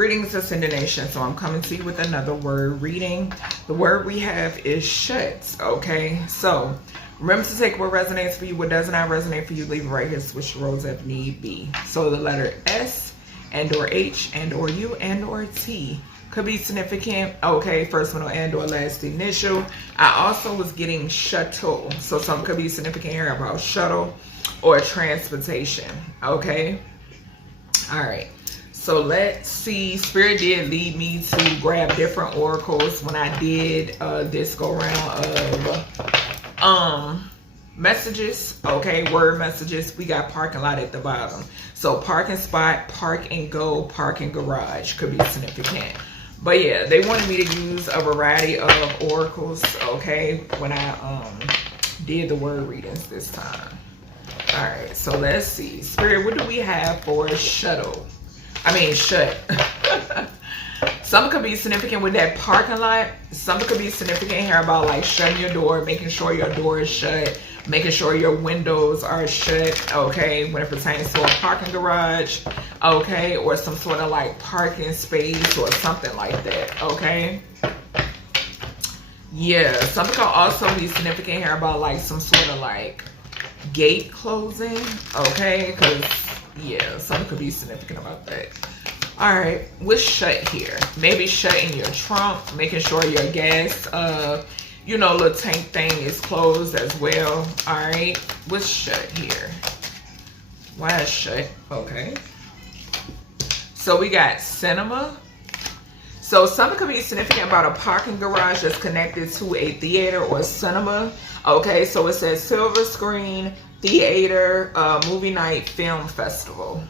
Greetings, Ascended Nation. So I'm coming to you with another word reading. The word we have is shut. Okay, so remember to take what resonates for you. What does not resonate for you, leave it right here. Switch the roles if need be. So the letter S and or H and or U and or T could be significant. Okay, first middle and or last initial. I also was getting shuttle. So some could be significant here about shuttle or transportation. Okay. All right. So let's see. Spirit did lead me to grab different oracles when I did this go round of messages. Okay, word messages. We got parking lot at the bottom. So parking spot, park and go, parking garage could be significant. But yeah, they wanted me to use a variety of oracles, okay, when I did the word readings this time. All right, so let's see. Spirit, what do we have for shuttle? I mean, shut. Some could be significant with that parking lot. Some could be significant here about like shutting your door, making sure your door is shut, making sure your windows are shut, okay, when it pertains to a parking garage, okay, or some sort of like parking space or something like that, okay. Yeah, something could also be significant here about like some sort of like gate closing, okay, because yeah, something could be significant about that. All right, what's shut here? Maybe shutting your trunk, making sure your gas, you know, little tank thing is closed as well. All right, what's shut here? Why is shut? Okay. So we got cinema. So something could be significant about a parking garage that's connected to a theater or cinema. Okay, so it says silver screen, theater, movie night, film festival.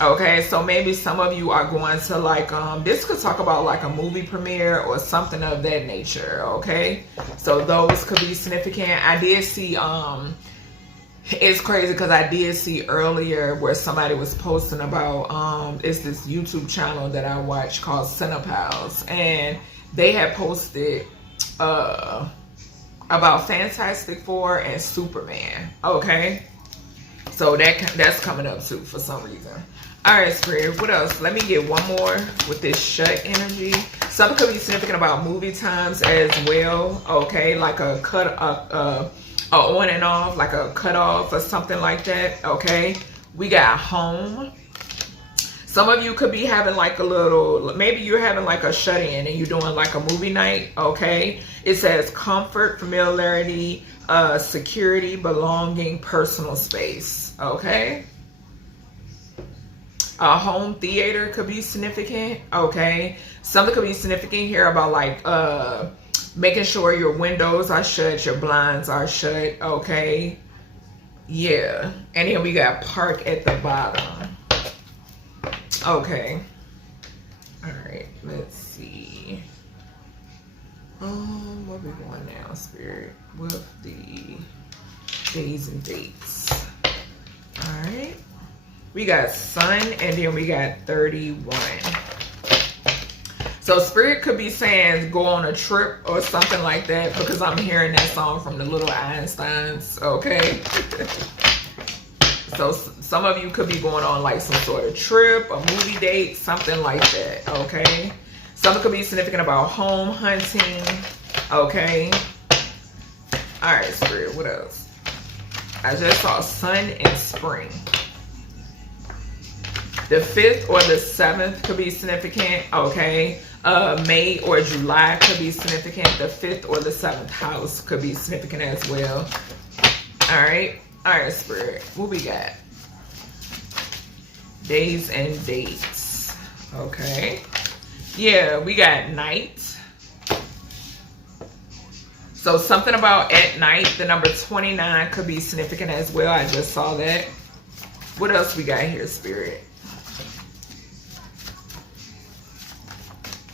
Okay, so maybe some of you are going to like, this could talk about like a movie premiere or something of that nature, okay? So those could be significant. I did see, it's crazy because I did see earlier where somebody was posting about, it's this YouTube channel that I watch called Cinepals, and they had posted, about Fantastic Four and Superman, okay? So that's coming up too for some reason. All right, Spirit, what else? Let me get one more with this shut energy. Something could be significant about movie times as well, okay? Like a cut, a on and off, like a cut off or something like that, okay? We got home. Some of you could be having like a little, maybe you're having like a shut-in and you're doing like a movie night, okay? It says comfort, familiarity, security, belonging, personal space, okay? A home theater could be significant, okay? Something could be significant here about like making sure your windows are shut, your blinds are shut, okay? Yeah, and then we got park at the bottom. Okay. All right, let's see. Where we going now, Spirit? With the days and dates. All right. We got sun, and then we got 31. So Spirit could be saying go on a trip or something like that, because I'm hearing that song from the Little Einsteins, okay? So some of you could be going on like some sort of trip, a movie date, something like that, okay? Something could be significant about home hunting, okay? All right, Spirit, what else? I just saw sun and spring. The 5th or the 7th could be significant, okay? May or July could be significant. The 5th or the 7th house could be significant as well. All right. All right, Spirit, what we got? Days and dates. Okay. Yeah, we got night. So something about at night, the number 29 could be significant as well. I just saw that. What else we got here, Spirit?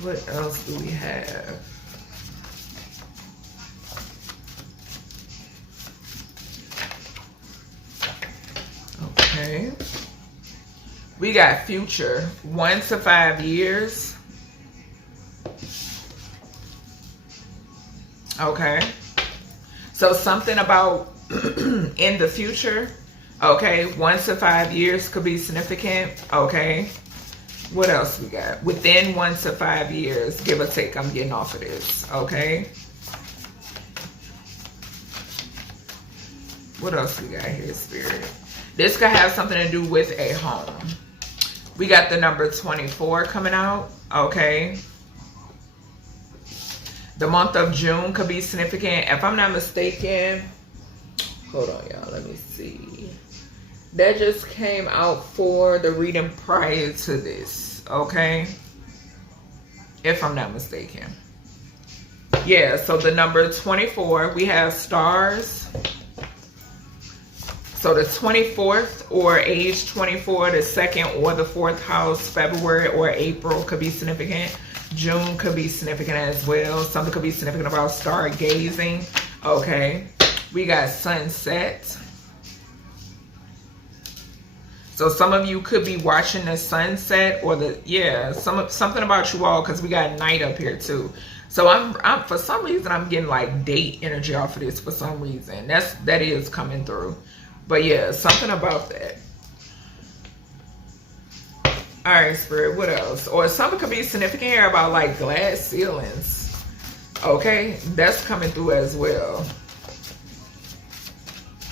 What else do we have? Okay. We got future, 1 to 5 years. Okay. So something about in the future. Okay. 1 to 5 years could be significant. Okay. What else we got? Within 1 to 5 years, give or take, I'm getting off of this, okay? What else we got here, Spirit? This could have something to do with a home. We got the number 24 coming out, okay? The month of June could be significant. If I'm not mistaken, hold on, y'all, let me see. That just came out for the reading prior to this, okay? If I'm not mistaken. Yeah, so the number 24, we have stars. So the 24th or age 24, the 2nd or the 4th house, February or April could be significant. June could be significant as well. Something could be significant about stargazing. Okay. We got sunset. So some of you could be watching the sunset or the, yeah, something about you all, because we got night up here too. So I'm for some reason I'm getting like date energy off of this for some reason. That is coming through. But yeah, something about that. All right, Spirit, what else? Or something could be significant here about like glass ceilings. Okay, that's coming through as well.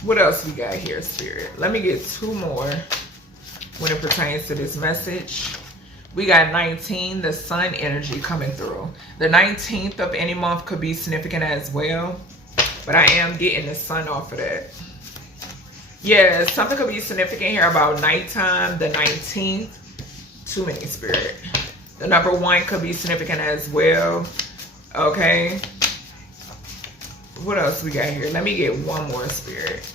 What else we got here, Spirit? Let me get 2 more when it pertains to this message. We got 19, the sun energy coming through. The 19th of any month could be significant as well. But I am getting the sun off of that. Yeah, something could be significant here about nighttime, the 19th. Too many, Spirit. The number 1 could be significant as well. Okay. What else we got here? Let me get 1 more, Spirit.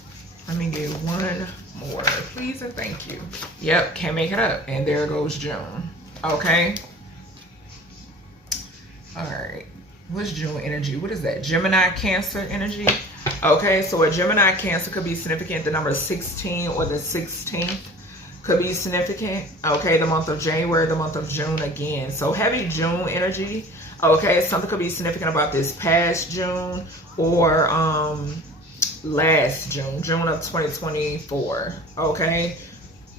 Let me get 1 more. Please and thank you. Yep, can't make it up. And there goes June. Okay. All right. What's June energy? What is that? Gemini, Cancer energy. Okay, so a Gemini, Cancer could be significant. The number 16 or the 16th could be significant. Okay, the month of January, the month of June again. So heavy June energy. Okay, something could be significant about this past June or last June, June of 2024. Okay,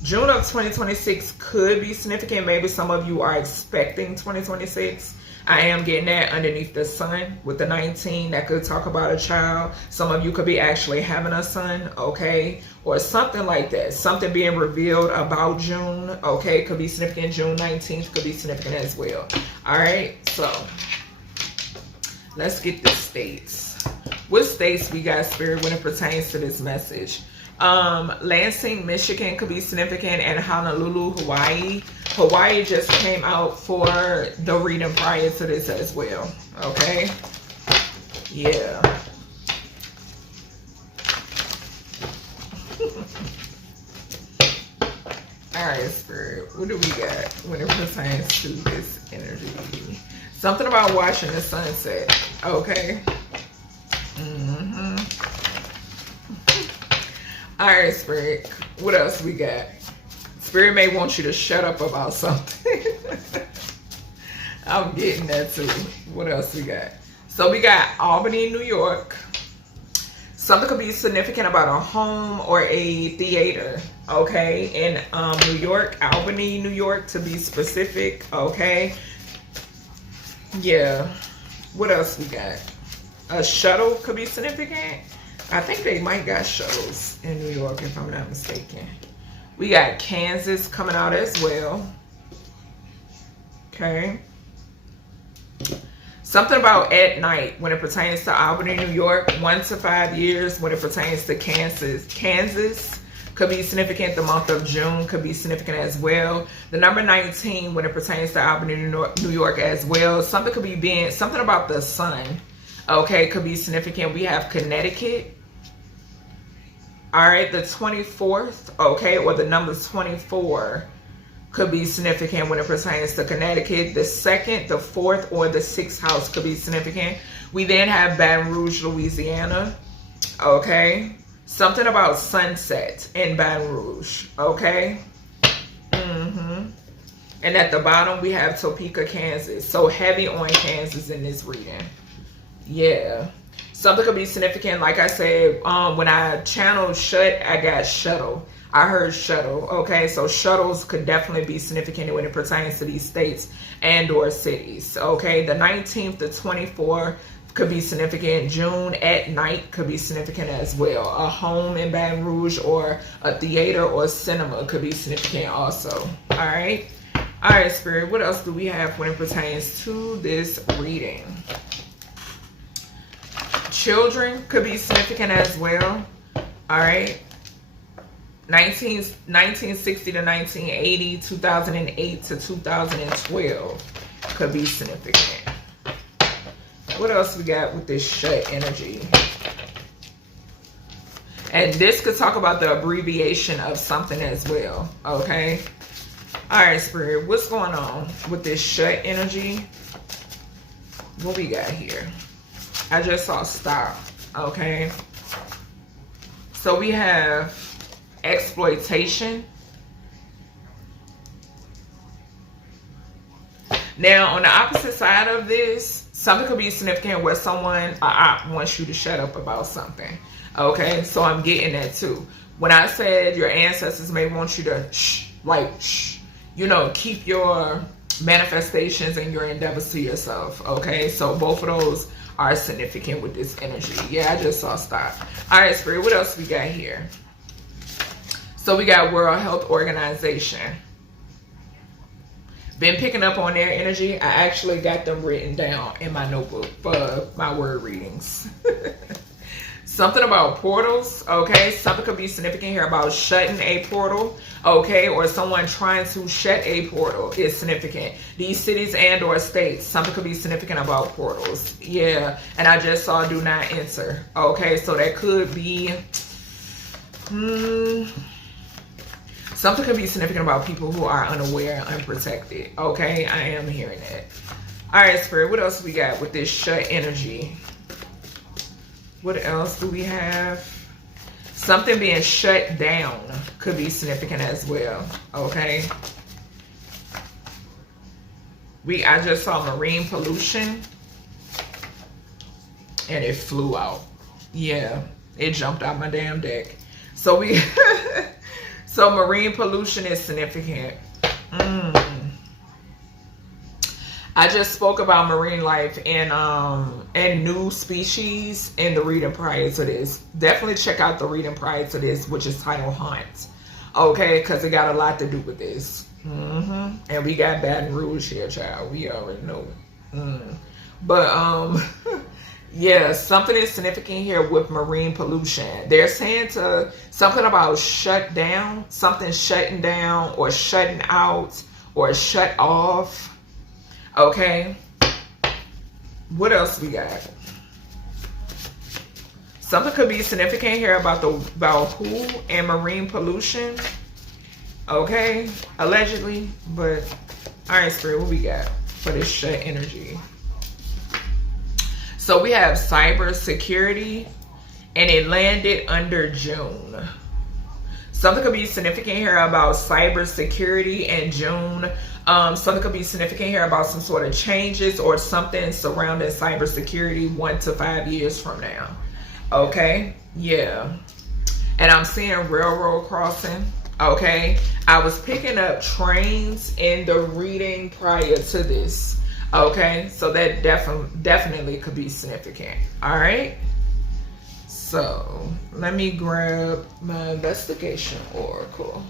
June of 2026 could be significant. Maybe some of you are expecting 2026. I am getting that underneath the sun with the 19. That could talk about a child. Some of you could be actually having a son, okay? Or something like that. Something being revealed about June, okay? Could be significant. June 19th could be significant as well. All right, so let's get the states. What states we got, Spirit, when it pertains to this message? Lansing, Michigan could be significant, and Honolulu, Hawaii. Hawaii just came out for the reading prior to this as well. Okay. Yeah. All right, Spirit. What do we got when it pertains to this energy? Something about watching the sunset. Okay. All right, Spirit. What else we got? Spirit may want you to shut up about something. I'm getting that too. What else we got? So we got Albany, New York. Something could be significant about a home or a theater. Okay, in New York, Albany, New York, to be specific. Okay. Yeah. What else we got? A shuttle could be significant. I think they might got shuttles in New York, if I'm not mistaken. We got Kansas coming out as well. Okay. Something about at night when it pertains to Albany, New York. 1 to 5 years when it pertains to Kansas. Kansas could be significant. The month of June could be significant as well. The number 19 when it pertains to Albany, New York as well. Something could be something about the sun. Okay, could be significant. We have Connecticut. All right, the 24th, okay, or the number 24 could be significant when it pertains to Connecticut. The 2nd, the 4th, or the 6th house could be significant. We then have Baton Rouge, Louisiana, okay. Something about sunset in Baton Rouge, okay. And at the bottom, we have Topeka, Kansas. So heavy on Kansas in this reading. Yeah. Something could be significant. Like I said, when I channeled Shut, I got Shuttle. I heard shuttle. Okay, so shuttles could definitely be significant when it pertains to these states and or cities. Okay, the 19th to 24th could be significant. June at night could be significant as well. A home in Baton Rouge or a theater or cinema could be significant also. All right. All right, Spirit. What else do we have when it pertains to this reading? Children could be significant as well. All right. 1960 to 1980, 2008 to 2012 could be significant. What else we got with this shut energy? And this could talk about the abbreviation of something as well. Okay. All right, Spirit. What's going on with this shut energy? What we got here? I just saw stop. Okay. So we have exploitation. Now, on the opposite side of this, something could be significant where someone wants you to shut up about something. Okay, so I'm getting that too. When I said your ancestors may want you to you know, keep your manifestations and your endeavors to yourself. Okay, so both of those are significant with this energy. Yeah, I just saw stop. All right, Spirit, what else we got here? So we got World Health Organization. Been picking up on their energy. I actually got them written down in my notebook for my word readings. Something about portals, okay? Something could be significant here about shutting a portal, okay? Or someone trying to shut a portal is significant. These cities and or states, something could be significant about portals. Yeah, and I just saw do not enter, okay? So that could be... something could be significant about people who are unaware and unprotected. Okay, I am hearing that. All right, Spirit, what else we got with this shut energy? What else do we have? Something being shut down could be significant as well. Okay. I just saw marine pollution. And it flew out. Yeah, it jumped out my damn deck. So we... So marine pollution is significant. I just spoke about marine life and new species in the reading prior to this. Definitely check out the reading prior to this, which is titled Hunt. Okay, because it got a lot to do with this. And we got Baton Rouge here, child. We already know it. But yeah, something is significant here with marine pollution. They're saying something about shut down, something shutting down or shutting out or shut off. Okay. What else we got? Something could be significant here about who and marine pollution. Okay. Allegedly. But all right, Spirit, what we got for this shut energy? So we have cybersecurity, and it landed under June. Something could be significant here about cybersecurity in June. Something could be significant here about some sort of changes or something surrounding cybersecurity 1 to 5 years from now. Okay, yeah. And I'm seeing railroad crossing. Okay, I was picking up trains in the reading prior to this. Okay, so that definitely could be significant. All right. So let me grab my investigation oracle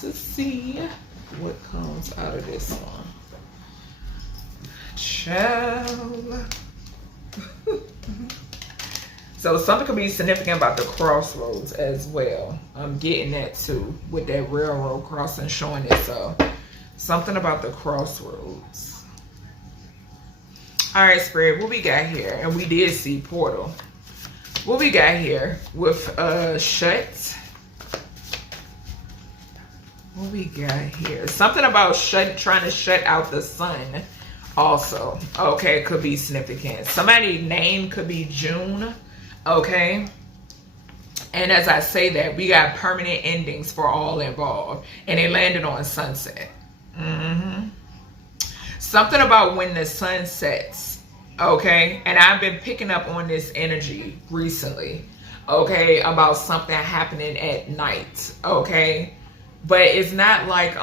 to see what comes out of this one. Child. So something could be significant about the crossroads as well. I'm getting that too with that railroad crossing showing it. So something about the crossroads. All right, Spirit, what we got here? And we did see portal. What we got here with shut? What we got here? Something about trying to shut out the sun also. Okay, could be significant. Somebody's name could be June. Okay. And as I say that, we got permanent endings for all involved. And it landed on sunset. Something about when the sun sets. Okay. And I've been picking up on this energy recently. okay, about something happening at night, okay? But it's not like,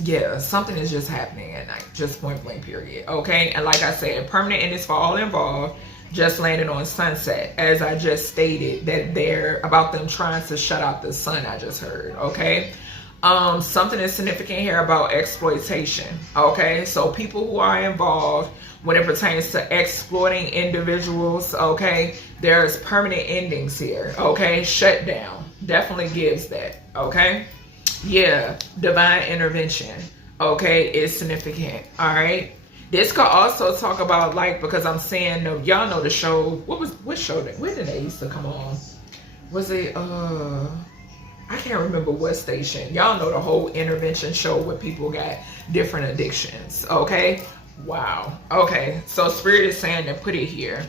yeah, something is just happening at night, just point blank period, okay? And like I said, permanent endings for all involved, just landed on sunset, as I just stated, that they're about them trying to shut out the sun, I just heard, okay? Something is significant here about exploitation, okay? So people who are involved when it pertains to exploiting individuals, okay? There's permanent endings here, okay? Shutdown definitely gives that, okay? Yeah, divine intervention, okay, is significant, all right? This could also talk about, like, because I'm saying, y'all know the show, what show, when did they used to come on? Was it, I can't remember what station. Y'all know the whole intervention show where people got different addictions, okay? Wow. Okay, so Spirit is saying to put it here.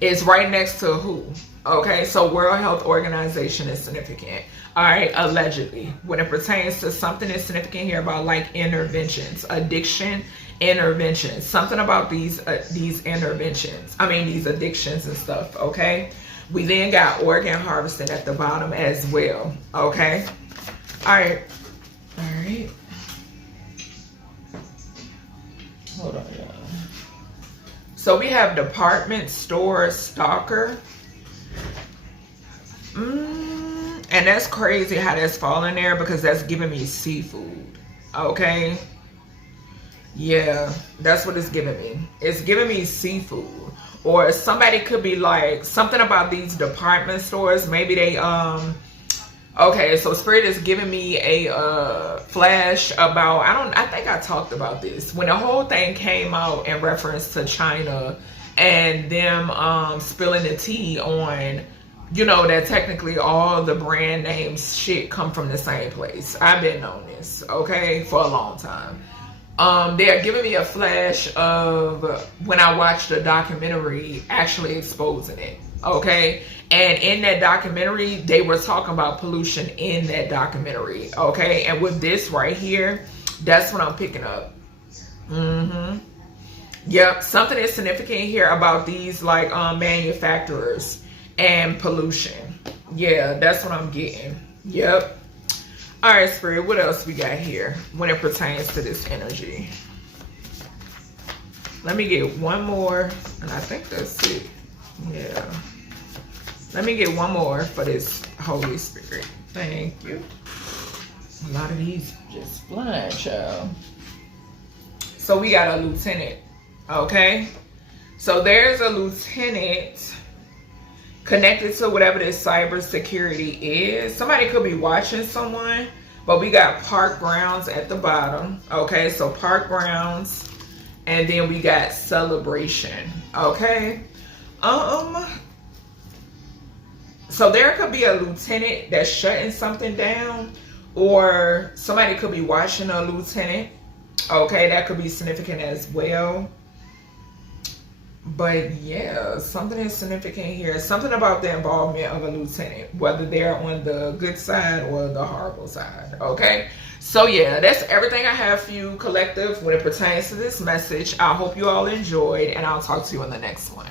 It's right next to who? Okay, so World Health Organization is significant. All right, allegedly. When it pertains to something that's significant here about like interventions, addiction interventions, something about these interventions. I mean, these addictions and stuff, okay? We then got organ harvesting at the bottom as well, okay? All right. All right. Hold on, y'all. So we have department store stalker. And that's crazy how that's falling there, because that's giving me seafood, okay? Yeah, that's what it's giving me. It's giving me seafood. Or somebody could be like, something about these department stores. Maybe they, okay, so Spirit is giving me a flash about, I think I talked about this. When the whole thing came out in reference to China and them spilling the tea on, you know, that technically all the brand names shit come from the same place. I've been on this, okay, for a long time. They're giving me a flash of when I watched a documentary actually exposing it, okay? And in that documentary, they were talking about pollution in that documentary, okay? And with this right here, that's what I'm picking up. Yep, something is significant here about these like manufacturers and pollution. Yeah, that's what I'm getting. Yep. All right, Spirit, what else we got here when it pertains to this energy? Let me get one more, and I think that's it. Yeah. Let me get one more for this Holy Spirit. Thank you. A lot of these just flying, child. So we got a lieutenant, okay? So there's a lieutenant connected to whatever this cybersecurity is. Somebody could be watching someone, but we got park grounds at the bottom. Okay, so park grounds, and then we got celebration. Okay, so there could be a lieutenant that's shutting something down, or somebody could be watching a lieutenant. Okay, that could be significant as well. But yeah, something is significant here. Something about the involvement of a lieutenant, whether they're on the good side or the horrible side, okay? So yeah, that's everything I have for you, collective, when it pertains to this message. I hope you all enjoyed, and I'll talk to you in the next one.